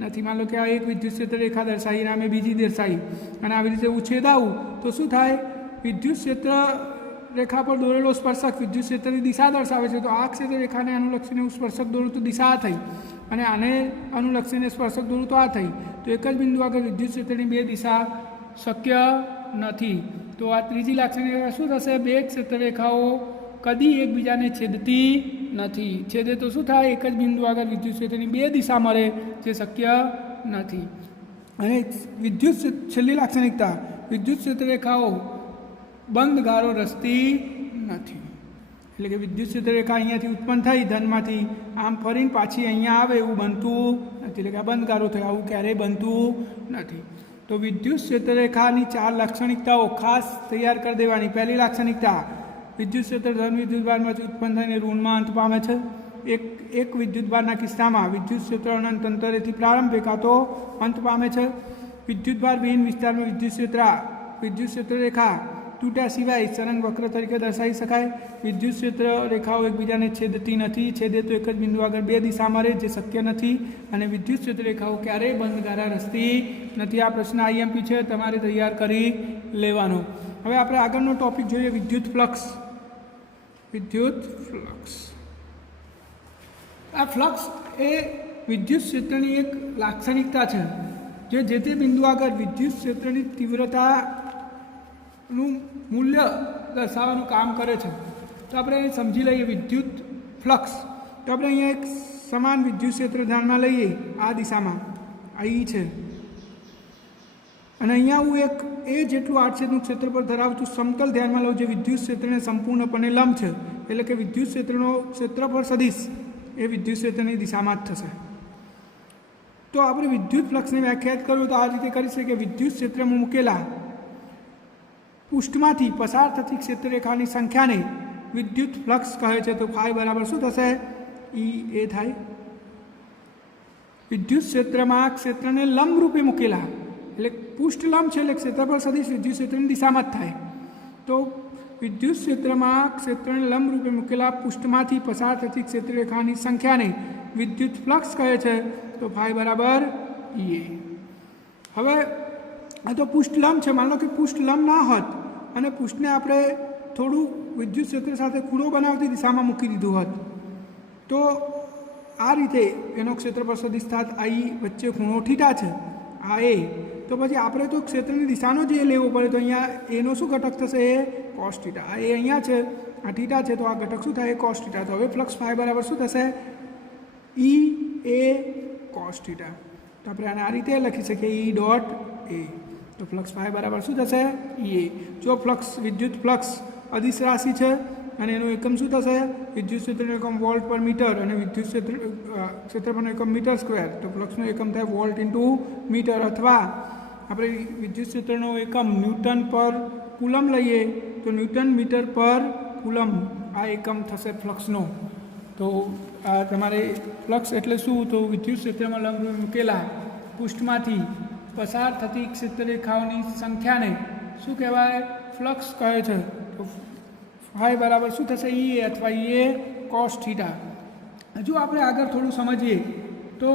નથી. માન લો કે આ એક વિદ્યુત ક્ષેત્રરેખા દર્શાવી, અમે બીજી દર્શાવી, અને આવી રીતે હું છેદાવું તો શું થાય? વિદ્યુત ક્ષેત્ર રેખા પર દોરેલો સ્પર્શક વિદ્યુત ક્ષેત્રની દિશા દર્શાવે છે. તો આ ક્ષેત્રરેખાને અનુલક્ષીને હું સ્પર્શક દોરું તો દિશા આ થઈ, અને આને અનુલક્ષીને સ્પર્શક દોરું તો આ થઈ. તો એક જ બિંદુ આગળ વિદ્યુત ક્ષેત્રની બે દિશા શક્ય નથી. તો આ ત્રીજી લાક્ષણિકતા શું થશે? બે ક્ષેત્રરેખાઓ કદી એકબીજાને છેદતી નથી. છેદે તો શું થાય? એક જ બિંદુ આગળ વિદ્યુત ક્ષેત્રની બે દિશા મળે, જે શક્ય નથી. અને છેલ્લી લાક્ષણિકતા, વિદ્યુત ક્ષેત્રરેખાઓ બંધ ગારો રચતી નથી. એટલે કે વિદ્યુત ક્ષેત્રરેખા અહીંયાથી ઉત્પન્ન થઈ ધનમાંથી, આમ ફરીને પાછી અહીંયા આવે એવું બનતું નથી. એટલે કે આ બંધ ગારો થયો, આવું ક્યારેય બનતું નથી. તો વિદ્યુત ક્ષેત્રરેખાની 4 લાક્ષણિકતાઓ ખાસ તૈયાર કરી દેવાની. પહેલી લાક્ષણિકતા, વિદ્યુત ક્ષેત્ર ધન વિદ્યુતભારમાંથી ઉત્પન્ન થઈને ઋણમાં અંત પામે છે. એક વિદ્યુતભારના કિસ્સામાં વિદ્યુત ક્ષેત્ર અનંત અંતરેથી પ્રારંભે કાં તો અંત પામે છે. વિદ્યુતભાર વિહીન વિસ્તારમાં વિદ્યુત ક્ષેત્રરેખા તૂટ્યા સિવાય સરંગ વક્ર તરીકે દર્શાવી શકાય. વિદ્યુત ક્ષેત્ર રેખાઓ એકબીજાને છેદતી નથી. છેદે તો એક જ બિંદુ આગળ બે દિશા મળે, જે શક્ય નથી. અને વિદ્યુત ક્ષેત્ર રેખાઓ ક્યારેય બંધ ગારા રચતી નથી. આ પ્રશ્ન IMP છે, તમારે તૈયાર કરી લેવાનો. હવે આપણે આગળનો ટોપિક જોઈએ, વિદ્યુત ફ્લક્સ. આ ફ્લક્સ એ વિદ્યુત ક્ષેત્રની એક લાક્ષણિકતા છે, જે તે બિંદુ આગળ વિદ્યુત ક્ષેત્રની તીવ્રતા નું મૂલ્ય દર્શાવવાનું કામ કરે છે. તો આપણે સમજી લઈએ વિદ્યુત ફ્લક્સ. તો આપણે અહીંયા એક સમાન વિદ્યુત ક્ષેત્ર ધ્યાનમાં લઈએ. આ દિશામાં આ ઈ છે અને અહીંયા હું એક એ જેટલું આડછેદનું ક્ષેત્રફળ ધરાવતું સમતલ ધ્યાનમાં લઉં જે વિદ્યુત ક્ષેત્રને સંપૂર્ણપણે લંબ છે. એટલે કે વિદ્યુત ક્ષેત્રનો ક્ષેત્રફળ સદિશ એ વિદ્યુત ક્ષેત્રની દિશામાં જ થશે. તો આપણે વિદ્યુત ફ્લક્સને વ્યાખ્યાયિત કરવું તો આ રીતે કરી શકીએ કે વિદ્યુત ક્ષેત્રમાં મૂકેલા પૃષ્ઠમાંથી પસાર થતી ક્ષેત્રરેખાની સંખ્યાને વિદ્યુત ફ્લક્સ કહે છે. તો ફાઈ બરાબર શું થશે? ઈ એ થાય. વિદ્યુત ક્ષેત્રમાં ક્ષેત્રને લંબ રૂપે મૂકેલા એટલે પૃષ્ઠ લંબ છે એટલે ક્ષેત્રફળ સદિશ વિદ્યુત ક્ષેત્રની દિશામાં જ થાય. તો વિદ્યુત ક્ષેત્રમાં ક્ષેત્રને લંબ રૂપે મૂકેલા પૃષ્ઠમાંથી પસાર થતી ક્ષેત્રરેખાની સંખ્યાને વિદ્યુત ફ્લક્સ કહે છે. તો ફાઈ બરાબર ઈ એ. હવે આ તો પૃષ્ઠ લંબ છે. માનો કે પૃષ્ઠ લંબ ના હોત અને પૃષ્ઠને આપણે થોડું વિદ્યુત ક્ષેત્ર સાથે ખૂણો બનાવતી દિશામાં મૂકી દીધું હોત તો આ રીતે એનો ક્ષેત્રફળ સદિશ થાત. આ વચ્ચે ખૂણો થીટા છે આ એ. તો પછી આપણે તો ક્ષેત્રની દિશાનો જ એ લેવો પડે. તો અહીંયા એનો શું ઘટક થશે? એ કોસ થીટા. આ એ અહીંયા છે, આ થીટા છે, તો આ ઘટક શું થાય? Cos theta. તો હવે ફ્લક્સ ફાઈ બરાબર શું થશે? ઈ એ કોસ થીટા. તો આપણે આને આ રીતે લખી શકીએ ઈ ડોટ એ. તો ફ્લક્સ ફાઈ બરાબર શું થશે? ઈ એ. જો ફ્લક્સ વિદ્યુત ફ્લક્સ અદિશ રાશિ છે અને એનું એકમ શું થશે? વિદ્યુત ક્ષેત્રનો એકમ વોલ્ટ પર મીટર અને વિદ્યુત ક્ષેત્રફળનો એકમ મીટર સ્ક્વેર. તો ફ્લક્સનો એકમ થાય વોલ્ટ ઇન્ટુ મીટર, અથવા આપણે વિદ્યુત ક્ષેત્રનો એકમ ન્યૂટન પર કુલમ લઈએ તો ન્યૂટન મીટર પર કુલમ આ એકમ થશે ફ્લક્સનો. તો આ તમારે ફ્લક્સ એટલે શું? તો વિદ્યુત ક્ષેત્રમાં લંબરૂપે મૂકેલા પૃષ્ઠમાંથી પસાર થતી ક્ષેત્રરેખાઓની સંખ્યાને શું કહેવાય? ફ્લક્સ કહે છે. તો ફાઈ બરાબર શું થશે? ઈ એ અથવા ઈ એ કોસ થીટા. હજુ આપણે આગળ થોડું સમજીએ તો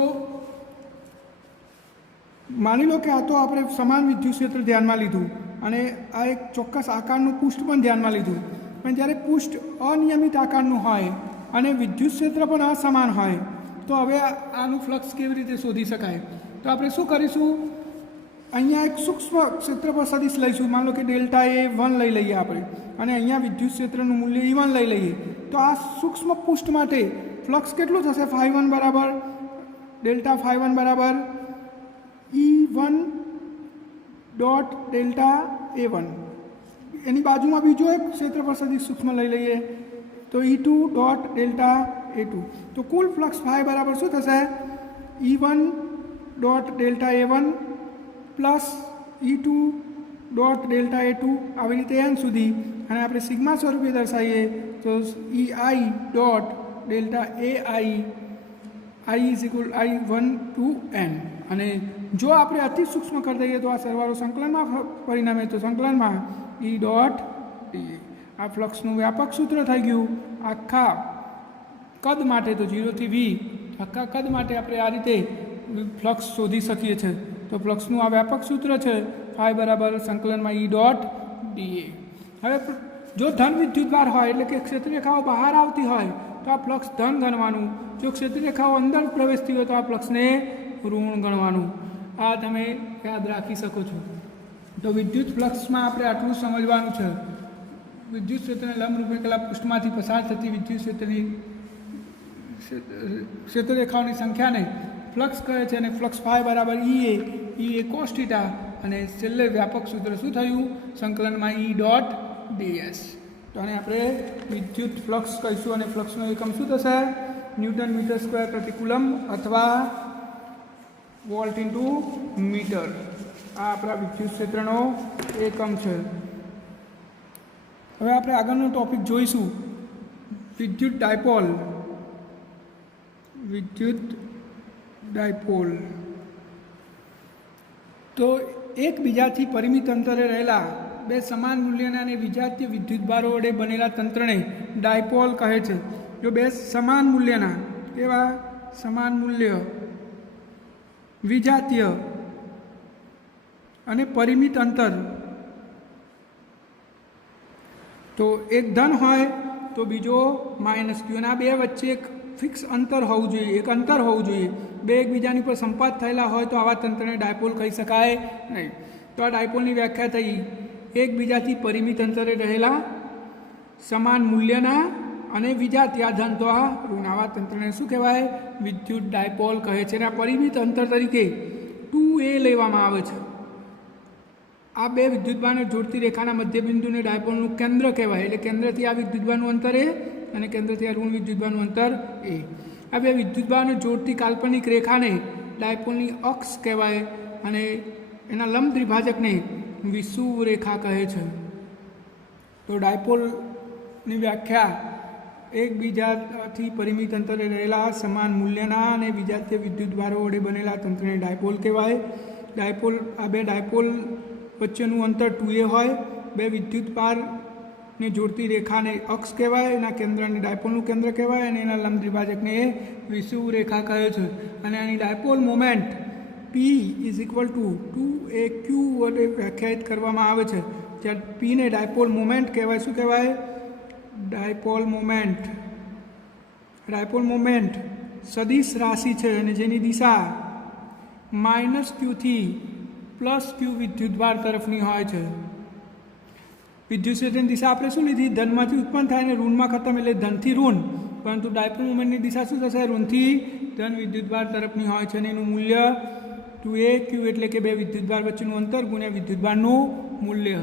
માની લો કે આ તો આપણે સમાન વિદ્યુત ક્ષેત્ર ધ્યાનમાં લીધું અને આ એક ચોક્કસ આકારનું પૃષ્ઠ પણ ધ્યાનમાં લીધું. પણ જ્યારે પૃષ્ઠ અનિયમિત આકારનું હોય અને વિદ્યુત ક્ષેત્ર પણ અસમાન હોય તો હવે આનું ફ્લક્સ કેવી રીતે શોધી શકાય? તો આપણે શું કરીશું? અહીંયા એક સૂક્ષ્મ ક્ષેત્રફળ સદિશ લઈશું. માન લો કે ડેલ્ટા એ 1 લઈ લઈએ આપણે અને અહીંયા વિદ્યુત ક્ષેત્રનું મૂલ્ય E1 લઈ લઈએ. તો આ સૂક્ષ્મ પૃષ્ઠ માટે ફ્લક્સ કેટલું થશે? ફાઈ 1 બરાબર ડેલ્ટા ફાઈ 1 બરાબર E1 ડોટ ડેલ્ટા A1. એની બાજુમાં બીજો એક ક્ષેત્રફળ સદિશ સૂક્ષ્મ લઈ લઈએ તો E2 ડોટ ડેલ્ટા A2. તો કુલ ફ્લક્સ ફાઈ બરાબર શું થશે? E1 dot delta A1 plus E2 dot delta A2 આવી રીતે એન સુધી. અને આપણે સિગ્મા સ્વરૂપે દર્શાવીએ તો EI dot delta AI is equal I1 to N. અને જો આપણે અતિ સૂક્ષ્મ કરી દઈએ તો આ સરવાળો સંકલનમાં પરિણામે તો સંકલનમાં E ડોટ ડી. આ ફ્લક્સનું વ્યાપક સૂત્ર થઈ ગયું આખા કદ માટે. તો 0 થી V આખા કદ માટે આપણે આ રીતે ફ્લક્સ શોધી શકીએ છીએ. તો ફ્લક્સનું આ વ્યાપક સૂત્ર છે ફાઈ બરાબર સંકલનમાં E ડોટ ડી. હવે જો ધન વિદ્યુતભાર હોય એટલે કે ક્ષેત્રરેખાઓ બહાર આવતી હોય તો આ ફ્લક્સ ધન ગણવાનું. જો ક્ષેત્રરેખાઓ અંદર પ્રવેશતી હોય તો આ ફ્લક્સને ઋણ ગણવાનું. આ તમે યાદ રાખી શકો છો. તો વિદ્યુત ફ્લક્સમાં આપણે આટલું સમજવાનું છે. વિદ્યુત ક્ષેત્રને લંબરૂપે કલા પૃષ્ઠમાંથી પસાર થતી વિદ્યુત ક્ષેત્રરેખાઓની સંખ્યાને ફ્લક્સ કહે છે. અને ફ્લક્સ ફાઈ બરાબર ઈ એ કોસ થીટા. અને છેલ્લે વ્યાપક સૂત્ર શું થયું? સંકલનમાં E ડોટ ds. તો આને આપણે વિદ્યુત ફ્લક્સ કહીશું અને ફ્લક્સનો એકમ શું થશે? ન્યૂટન મીટર સ્ક્વેર પ્રતિ કુલમ અથવા વોલ્ટ ઇન્ટુ મીટર. આ આપણા વિદ્યુત ક્ષેત્રનો એકમ છે. હવે આપણે આગળનો ટોપિક જોઈશું વિદ્યુત ડાયપોલ. વિદ્યુત ડાયપોલ તો એકબીજાથી પરિમિત અંતરે રહેલા બે સમાન મૂલ્યના અને વિજાતીય વિદ્યુતભારો વડે બનેલા તંત્રને ડાયપોલ કહે છે. જો બે સમાન મૂલ્યના એવા સમાન મૂલ્ય વિજાતીય અને પરિમિત અંતર તો એક ધન હોય તો બીજો માઇનસ ક્યુ. અને આ બે વચ્ચે એક ફિક્સ અંતર હોવું જોઈએ, એક અંતર હોવું જોઈએ. બે એકબીજાની પર સંપાત થયેલા હોય તો આવા તંત્રને ડાયપોલ કહી શકાય નહીં. તો આ ડાયપોલની વ્યાખ્યા થઈ એકબીજાથી પરિમિત અંતરે રહેલા સમાન મૂલ્યના અને વિજાતીય ધન તો આ ઋણ આવા તંત્રને શું કહેવાય? વિદ્યુત ડાયપોલ કહે છે. અને આ પરિમિત અંતર તરીકે 2a લેવામાં આવે છે. આ બે વિદ્યુતભારને જોડતી રેખાના મધ્યબિંદુને ડાયપોલનું કેન્દ્ર કહેવાય. એટલે કેન્દ્રથી આ વિદ્યુતભારનું અંતર એ અને કેન્દ્રથી આ ઋણ વિદ્યુતભારનું અંતર એ. આ બે વિદ્યુતભારને જોડતી કાલ્પનિક રેખાને ડાયપોલની અક્ષ કહેવાય અને એના લંબ દ્વિભાજકને વિષુવ રેખા કહે છે. તો ડાયપોલની વ્યાખ્યા એકબીજાથી પરિમિત અંતરે રહેલા સમાન મૂલ્યના અને વિજાતીય વિદ્યુતભારો વડે બનેલા તંત્રને ડાયપોલ કહેવાય. ડાયપોલ આ બે ડાયપોલ વચ્ચેનું અંતર 2a હોય. બે વિદ્યુતભારને જોડતી રેખાને અક્ષ કહેવાય, એના કેન્દ્રને ડાયપોલનું કેન્દ્ર કહેવાય અને એના લંબ દ્વિભાજકને વિષુવ રેખા કહે છે. અને આની dipole moment P is equal two 2aq વડે વ્યાખ્યાયિત કરવામાં આવે છે. જ્યાં પીને ડાયપોલ મોમેન્ટ કહેવાય. શું કહેવાય? Dipole moment. ડાયપોલ મોમેન્ટ સદિશ રાશિ છે અને જેની દિશા -q થી +q વિદ્યુતભાર તરફની હોય છે. વિદ્યુત ક્ષેત્રની દિશા આપણે શું લીધી? ધનમાંથી ઉત્પન્ન થાય અને ઋણમાં ખતમ, એટલે ધનથી ઋણ. પરંતુ ડાયપોલ મોમેન્ટની દિશા શું થશે? ઋણથી ધન વિદ્યુતભાર તરફની હોય છે અને એનું મૂલ્ય 2aq એટલે કે બે વિદ્યુતભાર વચ્ચેનું અંતર ગુણ્યા વિદ્યુતભારનું મૂલ્ય.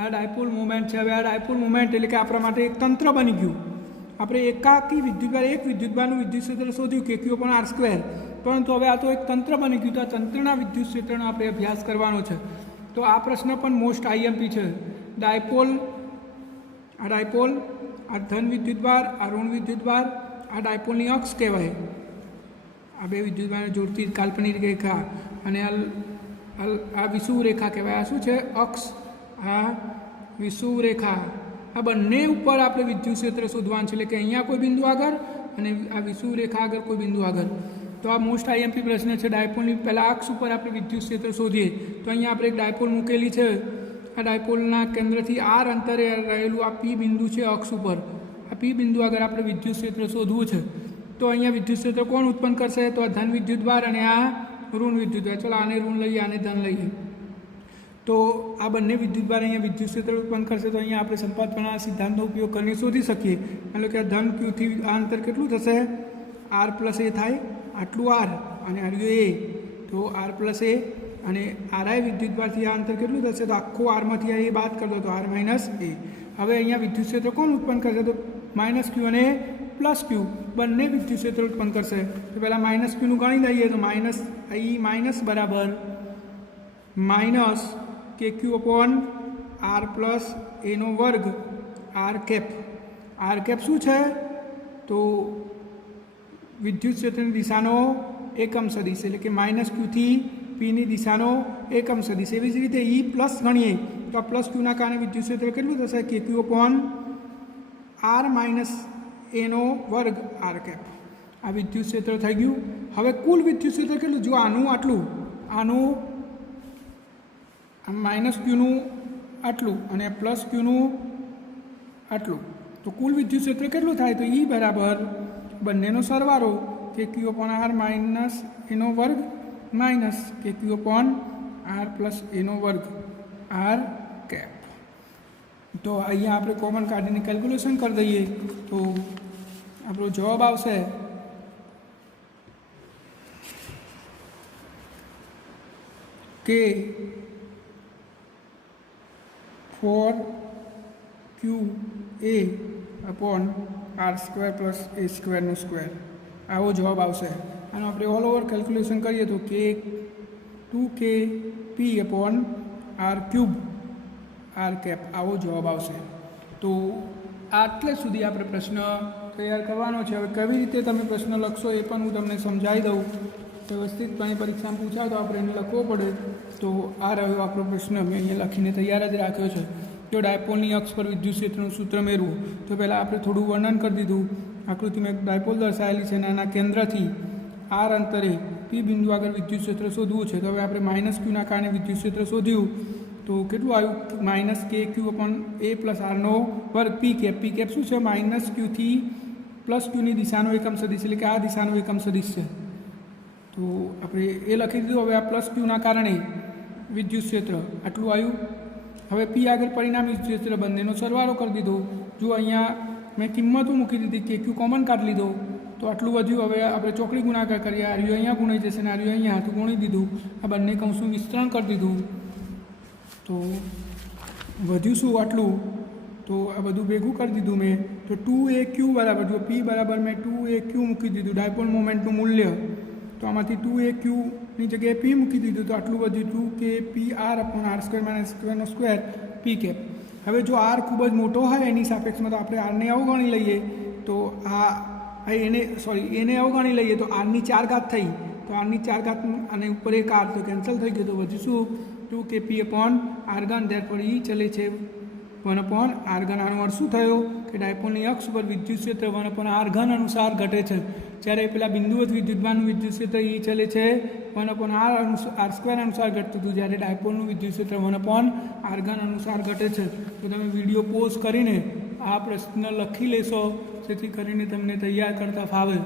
આ ડાયપોલ મોમેન્ટ છે. હવે આ ડાયપોલ મોમેન્ટ એટલે કે આપણા માટે એક તંત્ર બની ગયું. આપણે એકાકી વિદ્યુતભાર એક વિદ્યુતભારનું વિદ્યુત ક્ષેત્ર શોધ્યું કે q પણ r², પરંતુ હવે આ તો એક તંત્ર બની ગયું. તો આ તંત્રના વિદ્યુત ક્ષેત્રનો આપણે અભ્યાસ કરવાનો છે. તો આ પ્રશ્ન પણ મોસ્ટ IMP છે. ડાયપોલ, આ ધન વિદ્યુતભાર, આ ઋણ વિદ્યુતભાર, આ ડાયપોલની અક્ષ કહેવાય. આ બે વિદ્યુતભારને જોડતી કાલ્પનિક રેખા અને આ વિષુવ રેખા કહેવાય. આ શું છે? અક્ષ. આ વિષુવ રેખા. આ બંને ઉપર આપણે વિદ્યુત ક્ષેત્ર શોધવાનું છે. એટલે કે અહીંયા કોઈ બિંદુ આગળ અને આ વિષુવ રેખા આગળ કોઈ બિંદુ આગળ. તો આ મોસ્ટ IMP પ્રશ્ન છે. ડાયપોલની પહેલાં અક્ષ ઉપર આપણે વિદ્યુત ક્ષેત્ર શોધીએ. તો અહીંયા આપણે એક ડાયપોલ મૂકેલી છે. આ ડાયપોલના કેન્દ્રથી r અંતરે રહેલું આ P બિંદુ છે અક્ષ ઉપર. આ P બિંદુ આગળ આપણે વિદ્યુત ક્ષેત્ર શોધવું છે. તો અહીંયા વિદ્યુત ક્ષેત્ર કોણ ઉત્પન્ન કરશે? તો આ ધન વિદ્યુતભાર અને આ ઋણ વિદ્યુતભાર. ચલો આને ઋણ લઈએ, આને ધન લઈએ. તો આ બંને વિદ્યુતભાર અહીંયા વિદ્યુત ક્ષેત્ર ઉત્પન્ન કરશે. તો અહીંયા આપણે સંપાતપણા સિદ્ધાંતનો ઉપયોગ કરીને શોધી શકીએ. એટલે કે ધન qથી આ અંતર કેટલું થશે? r + a થાય. આટલું r અને આટલું a. તો r + a અને ri વિદ્યુતભારથી આ અંતર કેટલું થશે? તો આખું rમાંથી આ a બાદ કરી દો તો r - a. હવે અહીંયા વિદ્યુત ક્ષેત્ર કોણ ઉત્પન્ન કરશે? તો -q અને +q બંને વિદ્યુત ક્ષેત્ર ઉત્પન્ન કરશે. તો પહેલાં -qનું ગણી લઈએ. તો -i બરાબર -kq/r+a² r cap. r cap શું છે? તો વિદ્યુત ક્ષેત્રની દિશાનો એકમ સદિશ, એટલે કે -q થી પીની દિશાનો એકમ સદિશ. એવી જ રીતે E પ્લસ ગણીએ તો આ +q ના કારણે વિદ્યુત ક્ષેત્ર કેટલું થશે? kq/r-a² r cap. આ વિદ્યુત ક્ષેત્ર થઈ ગયું. હવે કુલ વિદ્યુત ક્ષેત્ર કેટલું? જો આનું આટલું, આનું -qનું આટલું અને +qનું આટલું. તો કુલ વિદ્યુત ક્ષેત્ર કેટલું થાય? તો E બરાબર બંનેનો સરવાળો kq/r-a² kq/r+a² r કેપ. તો અહીંયા આપણે કોમન કાઢીને કેલ્ક્યુલેશન કરી દઈએ તો આપણો જવાબ આવશે કે 4qa/r²+a²². આવો જવાબ આવશે. આનો આપણે ઓલ ઓવર કેલ્ક્યુલેશન કરીએ તો કે 2kp/r³ r કેપ આવો જવાબ આવશે. તો આટલે સુધી આપણે પ્રશ્ન તૈયાર કરવાનો છે. હવે કેવી રીતે તમે પ્રશ્ન લખશો એ પણ હું તમને સમજાવી દઉં. વ્યવસ્થિતપણે પરીક્ષામાં પૂછાય તો આપણે એને લખવો પડે. તો આ રહ્યો આપણો પ્રશ્ન. મેં અહીંયા લખીને તૈયાર જ રાખ્યો છે. તો ડાયપોલની અક્ષ પર વિદ્યુત ક્ષેત્રનું સૂત્ર મેળવું. તો પહેલાં આપણે થોડું વર્ણન કરી દીધું. આકૃતિમાં એક ડાયપોલ દર્શાવેલી છે અને આના કેન્દ્રથી r અંતરે P બિંદુ આગળ વિદ્યુત ક્ષેત્ર શોધવું છે. તો હવે આપણે -qના કારણે વિદ્યુત ક્ષેત્ર શોધ્યું. તો કેટલું આવ્યું? -kq/a+r² p cap. p cap શું છે? -q થી +qની દિશાનો એકમ સદિશ, એટલે કે આ દિશાનો એકમ સદિશ છે. તો આપણે એ લખી દીધું. હવે આ +qના કારણે વિદ્યુત ક્ષેત્ર આટલું આવ્યું. હવે પી આગળ પરિણામી ક્ષેત્ર બંનેનો સરવાળો કરી દીધો। જો અહીંયા મેં કિંમતો મૂકી દીધી કે ક્યુ કોમન કાઢી લીધો તો આટલું વધ્યું। હવે આપણે ચોકડી ગુણાકાર કરીએ, આ રહ્યું અહીંયા ગુણાઈ જશે ને આ રહ્યું અહીંયા, તો ગુણી દીધું, આ બંને કૌંસનું વિસ્તરણ કરી દીધું તો વધ્યું શું આટલું, તો આ બધું ભેગું કરી દીધું મેં। તો 2AQ બરાબર, જો પી બરાબર મેં 2AQ મૂકી દીધું ડાયપોલ મોમેન્ટનું મૂલ્ય, તો આમાંથી 2AQની જગ્યાએ પી મૂકી દીધું તો આટલું વધ્યું 2kPr/r² પી કેપ। હવે જો આર ખૂબ જ મોટો હોય એની સાપેક્ષમાં તો આપણે આરને અવગણી લઈએ, તો એને અવગણી લઈએ તો આરની 4 ઘાત થઈ, તો આરની 4 ઘાત અને ઉપર એક આર તો કેન્સલ થઈ ગયું, તો વધ્યું શું 2kP/r3। ધેરફોર ઈ ચલે છે 1/r3। આનો અર્થ શું થયો કે ડાયપોલની અક્ષ પર વિદ્યુત ક્ષેત્ર 1/r3 અનુસાર ઘટે છે, જ્યારે પેલા બિંદુવત વિદ્યુતભારનું વિદ્યુત ક્ષેત્ર ઈ ચલે છે 1/r² અનુસાર ઘટતું હતું, જ્યારે ડાયપોલનું વિદ્યુત ક્ષેત્ર 1/r3 અનુસાર ઘટે છે। તો તમે વિડીયો પોઝ કરીને આ પ્રશ્ન લખી લેશો, જેથી કરીને તમને તૈયાર કરતા ફાવે।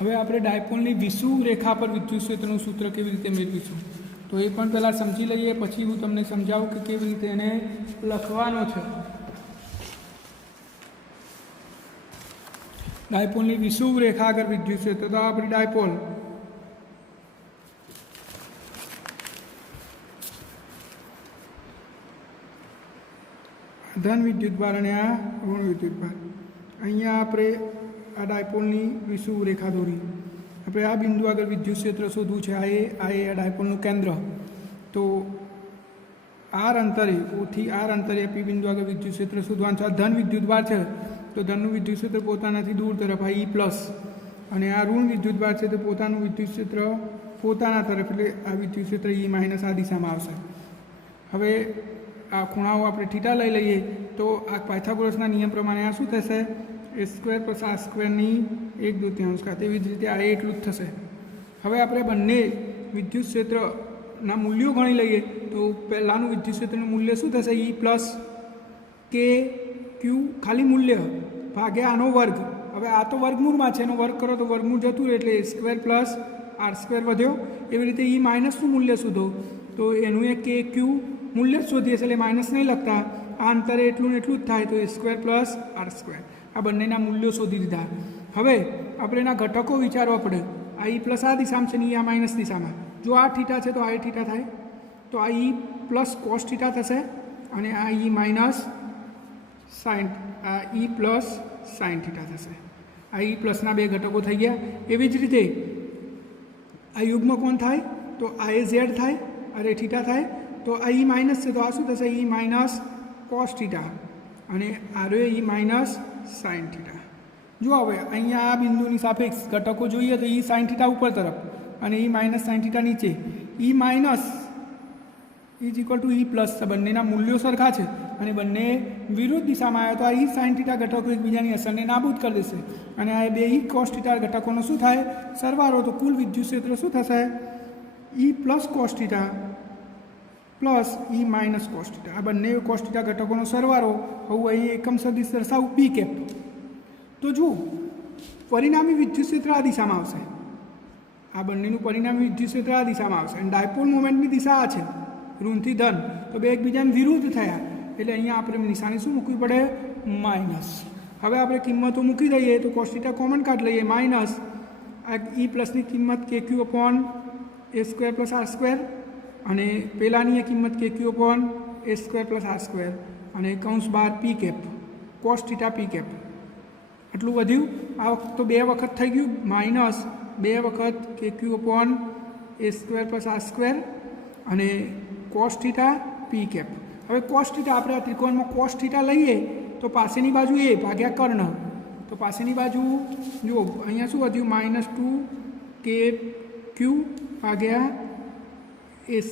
હવે આપણે ડાયપોલની વિષુવવૃત્ત રેખા પર વિદ્યુત ક્ષેત્રનું સૂત્ર કેવી રીતે મેળવીશું, તો એ પણ પહેલાં સમજી લઈએ, પછી હું તમને સમજાવું કે કેવી રીતે એને લખવાનો છે। ડાયપોલની વિષુવવૃત્ત રેખા આગળ વિદ્યુત ક્ષેત્ર, તો આપણી ડાયપોલ ધન વિદ્યુતભાર અને આ ઋણ વિદ્યુતભાર। અહીંયા આપણે આ ડાયપોલની વિષુવવૃત્ત રેખા દોરી, આપણે આ બિંદુ આગળ વિદ્યુત ક્ષેત્ર શોધવું છે, આ ડાયપોલનું કેન્દ્ર। તો આર અંતરે ઓથી આર અંતરે પી બિંદુ આગળ વિદ્યુત ક્ષેત્ર શોધવાનું છે। આ ધન વિદ્યુતભાર છે તો ધનનું વિદ્યુત ક્ષેત્ર પોતાનાથી દૂર તરફ આ ઈ પ્લસ, અને આ ઋણ વિદ્યુતભાર છે તો પોતાનું વિદ્યુત ક્ષેત્ર પોતાના તરફ, એટલે આ વિદ્યુત ક્ષેત્ર ઈ માઇનસ આ દિશામાં આવશે। હવે આ ખૂણાઓ આપણે થીટા લઈ લઈએ તો આ પાયથાગોરસના નિયમ પ્રમાણે આ શું થશે, a² + r² ની 1/2 ઘાત, એવી જ રીતે આ એટલું જ થશે। હવે આપણે બંને વિદ્યુત ક્ષેત્રના મૂલ્યો ગણી લઈએ તો પહેલાંનું વિદ્યુત ક્ષેત્રનું મૂલ્ય શું થશે, ઈ પ્લસ કે ક્યુ ખાલી મૂલ્ય ભાગ્યા આનો વર્ગ। હવે આ તો વર્ગમૂળમાં છે, એનો વર્ગ કરો તો વર્ગમૂળ જતું રહે એટલે a² + r² વધ્યો। એવી રીતે ઈ માઇનસનું મૂલ્ય શોધો તો એનું એક કે ક્યુ મૂલ્ય જ શોધીએ એટલે માઇનસ નહીં લખતા, આ અંતરે એટલું ને એટલું જ થાય, તો a² + r²। આ બંનેના મૂલ્યો શોધી દીધા। હવે આપણે એના ઘટકો વિચારવા પડે, આ ઈ પ્લસ આ દિશામાં છે ને ઈ આ માઇનસ દિશામાં, જો આ થીટા છે તો આ થીટા થાય, તો આ ઈ પ્લસ કોસ થીટા થશે, અને આ ઈ માઇનસ સાઇન, આ ઈ પ્લસ સાઇન થીટા થશે। આ ઈ પ્લસના બે ઘટકો થઈ ગયા। એવી જ રીતે આ યુગ્મ કોણ થાય તો આ એ ઝેડ થાય, અરે થીટા થાય, તો આ ઈ માઇનસ છે તો આ શું થશે, ઈ માઇનસ કોસ થીટા, અને આરે ઈ માઇનસ સાઇન થીટા। જો હવે અહીંયા આ બિંદુની સાપેક્ષ ઘટકો જોઈએ તો ઈ સાઇન થીટા ઉપર તરફ અને ઈ માઇનસ સાઇન થીટા નીચે, E minus is equal to E plus, બંનેના મૂલ્યો સરખા છે અને બંને વિરુદ્ધ દિશામાં આવ્યા તો આ ઈ સાઇન થીટા ઘટકો એકબીજાની અસરને નાબૂદ કરી દેશે, અને આ બે ઈ કોસ થીટા ઘટકોનો શું થાય, સરવાળો। તો કુલ વિદ્યુત ક્ષેત્ર શું થશે, ઈ પ્લસ કોસ થીટા પ્લસ ઈ માઇનસ કોસ થીટા, આ બંને કોસ થીટા ઘટકોનો સરવાળો। હવે અહીં એકમ સદિશ દર્શાવું પી કેપ, તો જુઓ પરિણામી વિદ્યુત ક્ષેત્ર આ દિશામાં આવશે, આ બંનેનું પરિણામી વિદ્યુત ક્ષેત્ર આ દિશામાં આવશે, અને ડાયપોલ મોમેન્ટની દિશા આ છે ઋણથી ધન, તો બે એકબીજાને વિરુદ્ધ થયા એટલે અહીંયા આપણે નિશાની શું મૂકવી પડે, માઇનસ। હવે આપણે કિંમતો મૂકી દઈએ તો કોસ થીટા કોમન કાઢ લઈએ, માઇનસ આ ઈ પ્લસની કિંમત KQ/a² + r², અને પહેલાંની એ કિંમત KQ/a² + r², અને કૌંસ બહાર P cap cos theta P cap, આટલું વધ્યું। આ વખત તો બે વખત થઈ ગયું, માઇનસ 2 વખત KQ/a² + r², અને કોસ થીટા પી કેપ। હવે કોસ થીટા આપણે આ ત્રિકોણમાં કોસ થીટા લઈએ તો પાસેની બાજુ એ ભાગ્યા કર્ણ, તો પાસેની બાજુ જુઓ અહીંયા શું વધ્યું, -2kQ ભાગ્યા a² +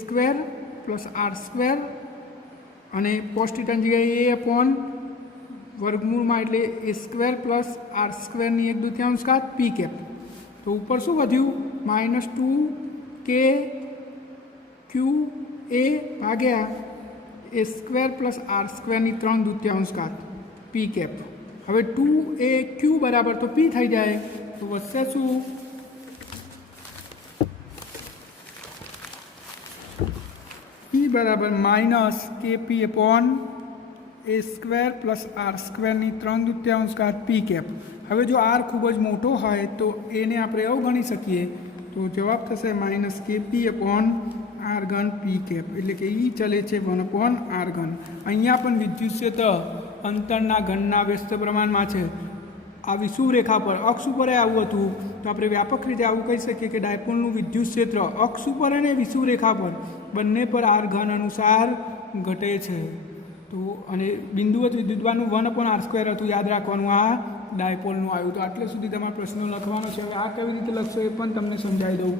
r², અને કોસ થીટાની જગ્યાએ a/વર્ગમૂળમાં એટલે a² + r² ની 1/2 ઘાત પી કેપ। તો ઉપર શું વધ્યું, -2kQa ભાગ્યા a² + r² ની 3/2 ઘાત પી કેપ। હવે 2AQ બરાબર તો પી થઈ જાય, તો વધશે શું, બરાબર માઇનસ KP અપોન એ સ્ક્વેર પ્લસ આર સ્ક્વેરની 3/4 ઘાત પી કેપ. હવે જો આર ખૂબ જ મોટો હોય તો એને આપણે એવું ગણી શકીએ, તો જવાબ થશે માઇનસ KP અપોન આર ઘન પી કેપ, એટલે કે ઈ ચલે છે 1/r ઘન. અહીંયા પણ વિદ્યુત ક્ષેત્ર અંતરના ઘનના વ્યસ્ત પ્રમાણમાં છે. આ વિષુવ રેખા પર અક્ષ ઉપર આવું હતું, તો આપણે વ્યાપક રીતે આવું કહી શકીએ કે ડાયપોલનું વિદ્યુત ક્ષેત્ર અક્ષ ઉપર અને વિષુવ રેખા પર બંને પર આર ઘન અનુસાર ઘટે છે. તો અને બિંદુવત વિદ્યુતભારનું 1/r² હતું, યાદ રાખવાનું આ ડાયપોલનું આવ્યું. તો આટલે સુધી તમારે પ્રશ્નો લખવાનો છે. હવે આ કેવી રીતે લખશો એ પણ તમને સમજાવી દઉં.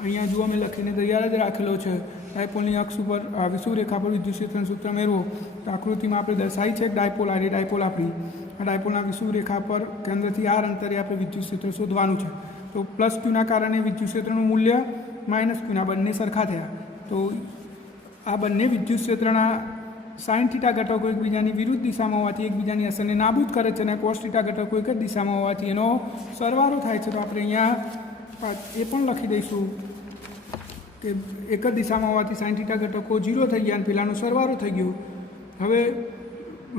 અહીંયા જુઓ મેં લખીને તૈયાર જ રાખેલો છે. ડાયપોલની અક્ષ ઉપર વિષુવ રેખા પર વિદ્યુત ક્ષેત્રનું સૂત્ર મેળવો. તો આકૃતિમાં આપણે દર્શાવી છે ડાયપોલ, આ ડાયપોલ આપણી. આ ડાયપોલના વિષુવ રેખા પર કેન્દ્રથી આર અંતરે આપણે વિદ્યુત ક્ષેત્ર શોધવાનું છે. તો પ્લસ ક્યુના કારણે વિદ્યુત ક્ષેત્રનું મૂલ્ય માઇનસ ક્યુના બંને સરખા થયા. તો આ બંને વિદ્યુત ક્ષેત્રના સાઇન થીટા ઘટકો એકબીજાની વિરુદ્ધ દિશામાં હોવાથી એકબીજાની અસરને નાબૂદ કરે છે, અને કોસ થીટા ઘટકો એક જ દિશામાં હોવાથી એનો સરવાળો થાય છે. તો આપણે અહીંયા એ પણ લખી દઈશું કે એક જ દિશામાં હોવાથી સાઇન થીટા ઘટકો 0 થઈ ગયા અને પેલાનો સરવાળો થઈ ગયો. હવે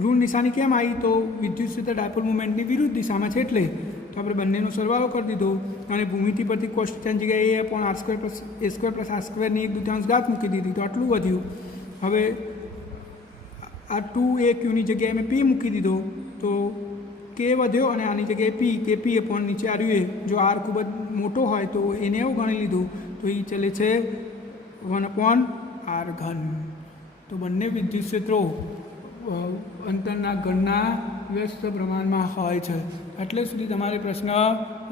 ઋણ નિશાની કેમ આવી? તો વિદ્યુત ક્ષેત્ર ડાયપોલ મુવમેન્ટની વિરુદ્ધ દિશામાં છે એટલે. તો આપણે બંનેનો સરવાળો કરી દીધો અને ભૂમિતિ પરથી કોસ થીટાની જગ્યાએ A/r² પ્લસ A² પ્લસ r²ની 1/2 ઘાત મૂકી દીધી, તો આટલું વધ્યું. હવે આ 2AQની જગ્યાએ મેં P મૂકી દીધો, તો K વધ્યો અને આની જગ્યાએ P, KP અપોન નીચે આવ્યું એ. જો R ખૂબ જ મોટો હોય તો એને એવું ગણી લીધું, તો એ ચલે છે 1/r ઘન. તો બંને વિદ્યુત ક્ષેત્રો અંતરના ઘનના વ્યસ્ત પ્રમાણમાં હોય છે. એટલે સુધી તમારે પ્રશ્ન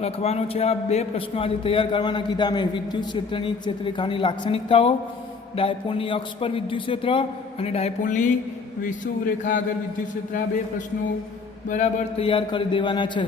લખવાનો છે. આ 2 પ્રશ્નો આજે તૈયાર કરવાના કીધા મેં. વિદ્યુત ક્ષેત્રની ક્ષેત્રરેખાની લાક્ષણિકતાઓ, ડાયપોલની અક્ષ પર વિદ્યુત ક્ષેત્ર અને ડાયપોલની વિષુવ રેખા આગળ વિદ્યુત ક્ષેત્ર, આ 2 પ્રશ્નો બરાબર તૈયાર કરી દેવાના છે.